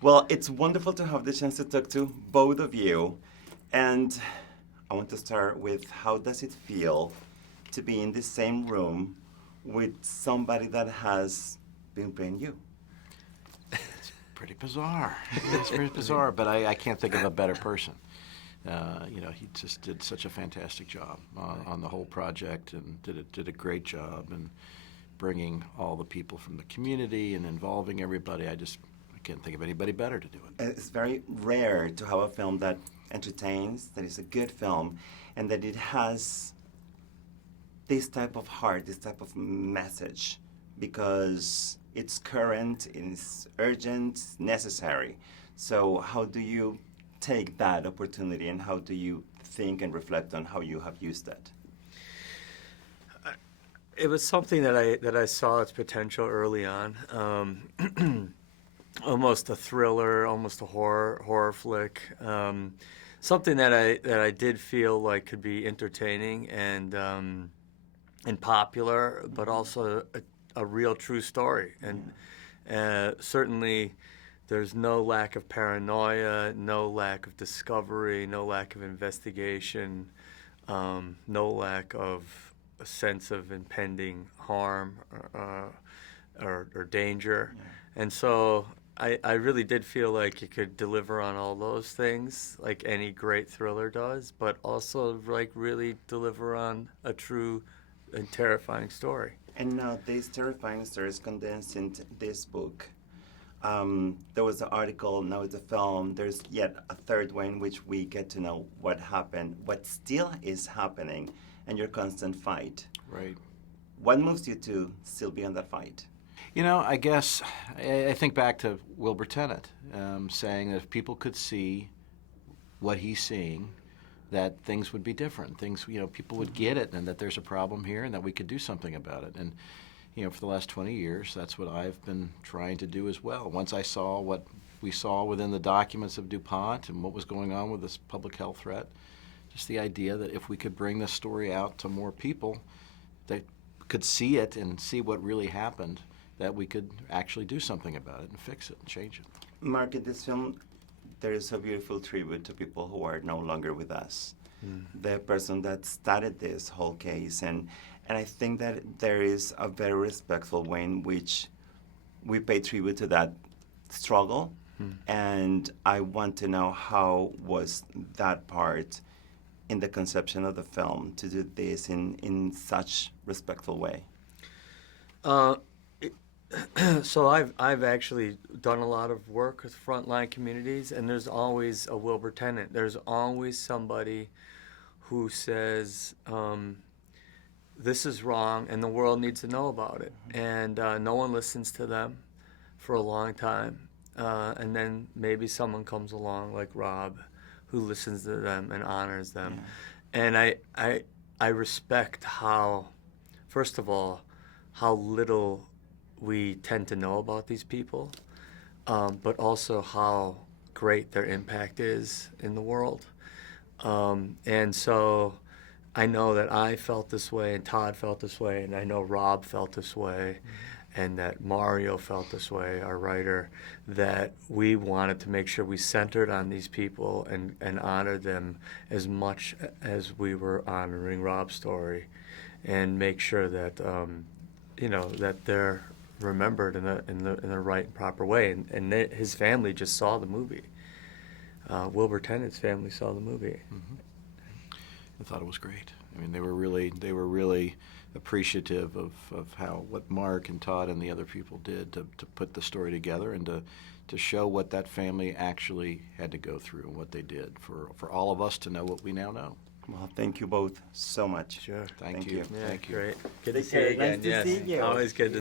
Well, it's wonderful to have the chance to talk to both of you. And I want to start with how does it feel to be in the same room with somebody that has been playing you? Pretty bizarre. It's pretty bizarre, but I can't think of a better person. He just did such a fantastic job on the whole project and did a great job and bringing all the people from the community and involving everybody. I can't think of anybody better to do it. It's very rare to have a film that entertains, that is a good film, and that it has this type of heart, this type of message, because it's current, it's urgent, necessary. So how do you take that opportunity and how do you think and reflect on how you have used that? It was something that I saw its potential early on. Almost a thriller, almost a horror flick. Something that I did feel like could be entertaining and popular, but also a real true story. And certainly, there's no lack of paranoia, no lack of discovery, no lack of investigation, no lack of a sense of impending harm or danger. Yeah. And so I really did feel like you could deliver on all those things like any great thriller does, but also like really deliver on a true and terrifying story. And now this terrifying story is condensed into this book. There was an article, now it's a film. There's yet a third one in which we get to know what happened, what still is happening, and your constant fight. Right. What moves you to still be on that fight? I guess I think back to Wilbur Tennant saying that if people could see what he's seeing, that things would be different. People would get it, and that there's a problem here, and that we could do something about it. And for the last 20 years, that's what I've been trying to do as well. Once I saw what we saw within the documents of DuPont and what was going on with this public health threat, just the idea that if we could bring this story out to more people that could see it and see what really happened, that we could actually do something about it and fix it and change it. Mark, in this film, there is a beautiful tribute to people who are no longer with us. The person that started this whole case, and I think that there is a very respectful way in which we pay tribute to that struggle, and I want to know how was that part in the conception of the film to do this in such respectful way. So I've actually done a lot of work with frontline communities, and there's always a Wilbur Tennant. There's always somebody who says, this is wrong, and the world needs to know about it. And no one listens to them for a long time. And then maybe someone comes along like Rob, who listens to them and honors them. Yeah. And I respect how, first of all, how little we tend to know about these people, but also how great their impact is in the world. And so I know that I felt this way, and Todd felt this way, and I know Rob felt this way, and that Mario felt this way, our writer, that we wanted to make sure we centered on these people and honored them as much as we were honoring Rob's story, and make sure that that they're remembered in the right and proper way. And his family just saw the movie. Wilbur Tennant's family saw the movie. I thought it was great. I mean, they were really appreciative of what Mark and Todd and the other people did to put the story together and to show what that family actually had to go through and what they did for all of us to know what we now know. Well, thank you both so much. Sure. Thank you. Yeah, Thank you. Great. Good to see you again. Nice to see you. Always good to